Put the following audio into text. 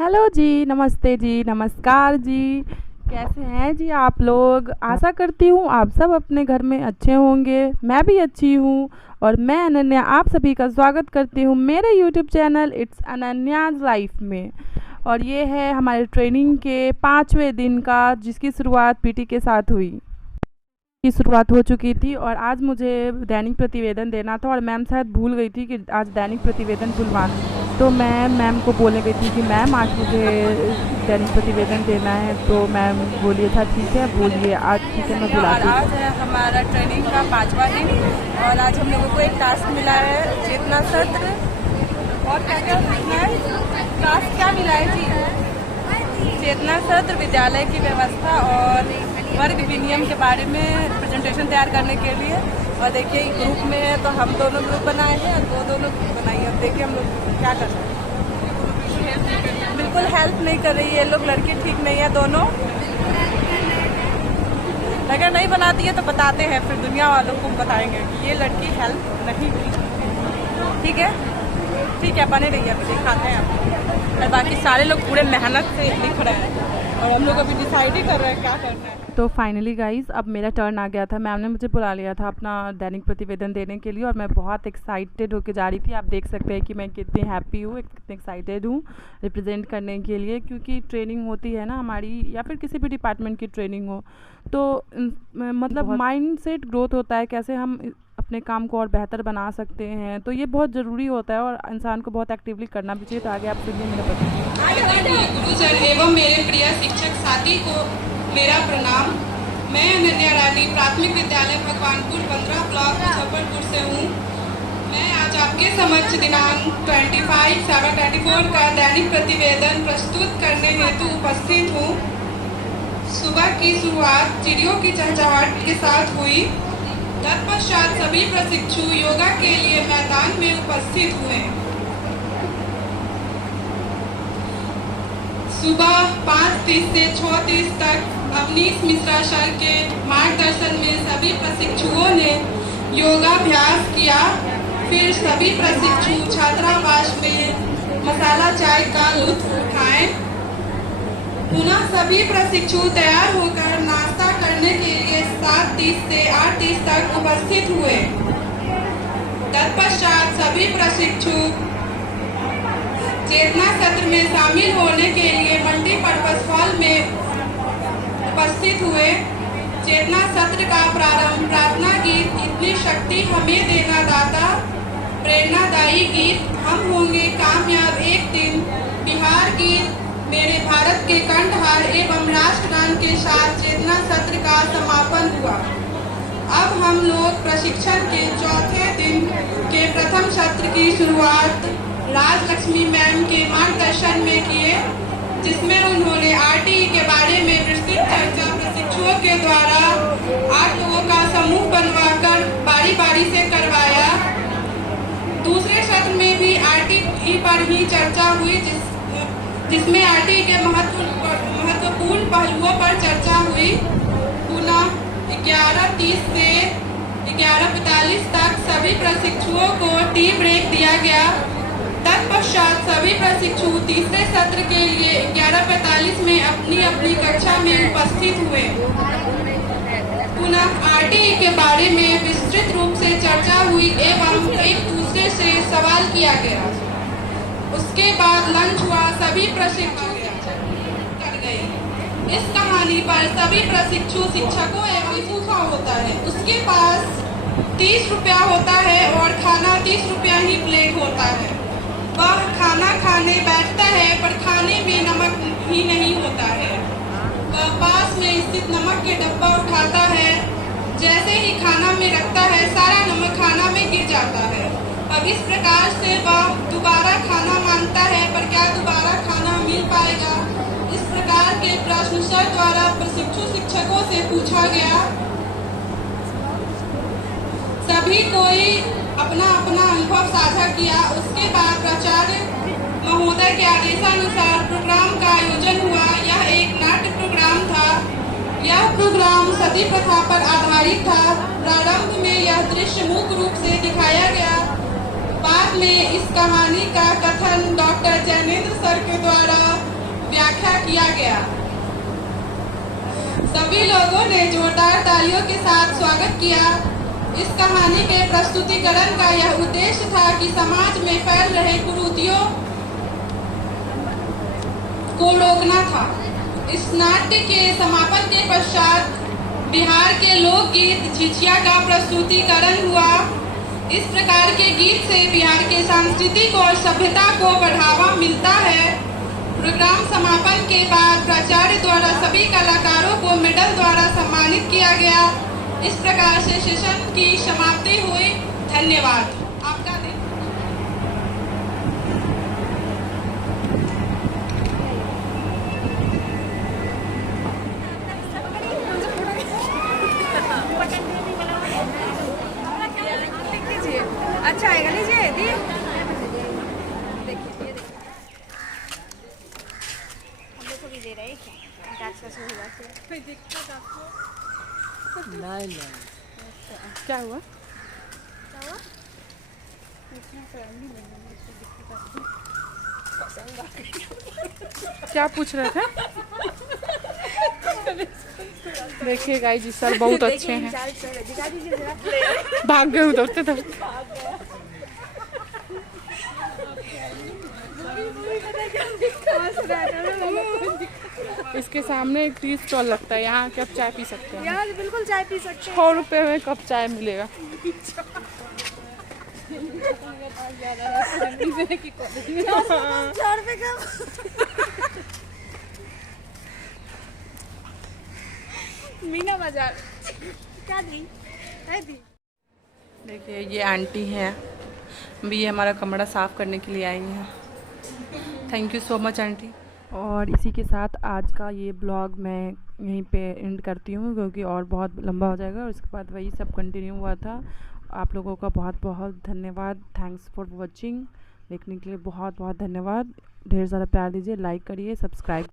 Hello जी, नमस्ते जी, नमस्कार जी। कैसे हैं जी आप लोग? आशा करती हूँ आप सब अपने घर में अच्छे होंगे। मैं भी अच्छी हूँ और मैं अनन्या आप सभी का स्वागत करती हूँ मेरे यूट्यूब चैनल इट्स अनन्याज़ लाइफ में। और ये है हमारे ट्रेनिंग के 5वें दिन का, जिसकी शुरुआत पीटी के साथ हुई की शुरुआत हो चुकी थी। और आज मुझे दैनिक प्रतिवेदन देना था और मैम शायद भूल गई थी कि आज दैनिक प्रतिवेदन बुलवाना। तो मैं मैम को बोलने गई थी कि मैम आज मुझे दैनिक प्रतिवेदन देना है। तो मैम बोलिए था ठीक है, बोलिए आज ठीक है, मैं बुलाती हूँ। आज है हमारा ट्रेनिंग का 5वां दिन और आज हम लोगों को एक टास्क मिला है, चेतना सत्र। और क्या क्या सीखना है, टास्क क्या मिला है जी? चेतना सत्र, विद्यालय की व्यवस्था और वर्ग विनियम के बारे में प्रेजेंटेशन तैयार करने के लिए। और देखिए ग्रुप में है तो हम दोनों ग्रुप बनाए हैं और दो दोनों ग्रुप बनाई है। देखिए हम लोग क्या कर रहे हैं। बिल्कुल हेल्प नहीं कर रही है, लोग लड़की ठीक नहीं है दोनों। अगर नहीं बनाती है तो बताते हैं, फिर दुनिया वालों को बताएंगे कि ये लड़की हेल्प नहीं की। ठीक है, ठीक है, बने रहिए, अभी दिखाते हैं आपको। और बाकी सारे लोग पूरे मेहनत से लिख रहे हैं और हम लोग अभी डिसाइड ही कर रहे हैं क्या करना है। तो फाइनली गाइस अब मेरा टर्न आ गया था। मैम ने मुझे बुला लिया था अपना दैनिक प्रतिवेदन देने के लिए और मैं बहुत एक्साइटेड होकर जा रही थी। आप देख सकते हैं कि मैं कितनी हैप्पी हूँ, कितनी एक्साइटेड हूँ रिप्रेजेंट करने के लिए। क्योंकि ट्रेनिंग होती है ना हमारी, या फिर किसी भी डिपार्टमेंट की ट्रेनिंग हो, तो मतलब माइंड सेट ग्रोथ होता है, कैसे हम अपने काम को और बेहतर बना सकते हैं। तो ये बहुत ज़रूरी होता है और इंसान को बहुत एक्टिवली करना भी चाहिए। तो आगे आप सुनिए मेरा पता। गुरुजन एवं मेरे प्रिय शिक्षक साथी को मेरा प्रणाम। मैं अनन्या रानी प्राथमिक विद्यालय भगवानपुर 15 ब्लॉक मुजफ्फरपुर से हूँ। मैं आज आपके समक्ष दिनांक 25/7/24 का दैनिक प्रतिवेदन प्रस्तुत करने हेतु उपस्थित हूँ। सुबह की शुरुआत चिड़ियों की चहचहाहट के साथ हुई। तत्पश्चात सभी प्रशिक्षु योगा के लिए मैदान में उपस्थित हुए। सुबह 5:30 से 6:30 तक अवनीश मिश्रा सर के मार्गदर्शन में सभी प्रशिक्षुओं ने योगाभ्यास किया। फिर सभी प्रशिक्षु छात्रावास में मसाला चाय का लुत्फ उठाएं। पुनः सभी प्रशिक्षु तैयार होकर नाश्ता करने के लिए 7:30 से 8:30 तक उपस्थित हुए। तत्पश्चात सभी प्रशिक्षु चेतना सत्र में शामिल होने के लिए मल्टीपर्पज हॉल में उपस्थित हुए। चेतना सत्र का प्रारंभ प्रार्थना गीत इतनी शक्ति हमें देना दाता, प्रेरणादायी गीत हम होंगे कामयाब एक दिन, बिहार गीत, मेरे भारत के कंठहार एवं राष्ट्रगान के साथ चेतना सत्र का समापन हुआ। अब हम लोग प्रशिक्षण के चौथे दिन के प्रथम सत्र की शुरुआत राजलक्ष्मी मैम के मार्गदर्शन में किए, जिसमें उन्होंने आरटीई के बारे में विस्तृत चर्चा प्रशिक्षुओं के द्वारा 8 लोगों का समूह बनवाकर बारी बारी से करवाया। दूसरे सत्र में भी आरटीई पर ही चर्चा हुई, जिसमें आरटीई के महत्वपूर्ण पहलुओं पर चर्चा हुई। पुनः 11:30 से 11:45 तक सभी प्रशिक्षुओं को टी ब्रेक दिया गया। तत्पश्चात सभी प्रशिक्षु तीसरे सत्र के लिए 11:45 में अपनी अपनी कक्षा में उपस्थित हुए। पुनः आरटीई के बारे में विस्तृत रूप से चर्चा हुई एवं एक दूसरे से सवाल किया गया। उसके बाद लंच हुआ, सभी प्रशिक्षु कर गए। इस कहानी पर सभी प्रशिक्षु शिक्षकों एवं सूखा होता है, उसके पास 30 रुपया होता है और खाना 30 रुपया ही प्लेट होता है। वह खाना खाने बैठता है पर खाने में नमक ही नहीं होता है। वह पास में स्थित नमक के डब्बा उठाता है, जैसे ही खाना में रखता है सारा नमक खाना में गिर जाता है। अब इस प्रकार से वह दोबारा खाना मांगता है, पर क्या दोबारा खाना मिल पाएगा? इस प्रकार के प्रश्न सर द्वारा प्रशिक्षु शिक्षकों से पूछा गया। सभी कोई अपना अपना अनुभव साझा किया। उसके बाद प्राचार्य महोदय के आदेशानुसार प्रोग्राम का आयोजन हुआ। यह एक नाट्य प्रोग्राम था। यह प्रोग्राम सती प्रथा पर आधारित था। प्रारंभ में यह दृश्य मुख्य रूप से दिखाया गया। बाद में इस कहानी का कथन डॉक्टर जैनेन्द्र सर के द्वारा सभी लोगों ने जोरदार तालियों के साथ स्वागत किया। इस कहानी के प्रस्तुतिकरण का यह उद्देश्य था कि समाज में फैल रहे कुरीतियों को रोकना था। इस नाट्य के समापन के पश्चात बिहार के लोकगीत झिझिया का प्रस्तुतिकरण हुआ। इस प्रकार के गीत से बिहार के सांस्कृतिक और सभ्यता को बढ़ावा मिलता है। प्रोग्राम समापन के बाद प्राचार्य द्वारा सभी कलाकारों को मेडल द्वारा सम्मानित किया गया। इस प्रकार से सेशन की समाप्ति हुई। धन्यवाद। आपका दिन। अच्छा आएगा, लीजिए दी। दे रहे कोई दिक्कत आपको? नहीं क्या हुआ? क्या पूछ रहे थे? देखिए गाइस जी, सर बहुत अच्छे हैं। भाग गए उधरते दौड़ते। इसके सामने एक टी स्टॉल लगता है, यहाँ के आप चाय पी सकते हैं। यार बिल्कुल चाय पी सकते हैं। 6 रुपए में कप चाय मिलेगा। मीना बाजार क्या दी है दी। देखिए ये आंटी हैं, अभी ये हमारा कमरा साफ़ करने के लिए आई हैं। Thank you so much aunty. और इसी के साथ आज का ये ब्लॉग मैं यहीं पे एंड करती हूँ, क्योंकि और बहुत लंबा हो जाएगा। और उसके बाद वही सब कंटिन्यू हुआ था। आप लोगों का बहुत बहुत धन्यवाद। Thanks for watching. देखने के लिए बहुत बहुत धन्यवाद। ढेर सारा प्यार दीजिए, लाइक करिए, सब्सक्राइब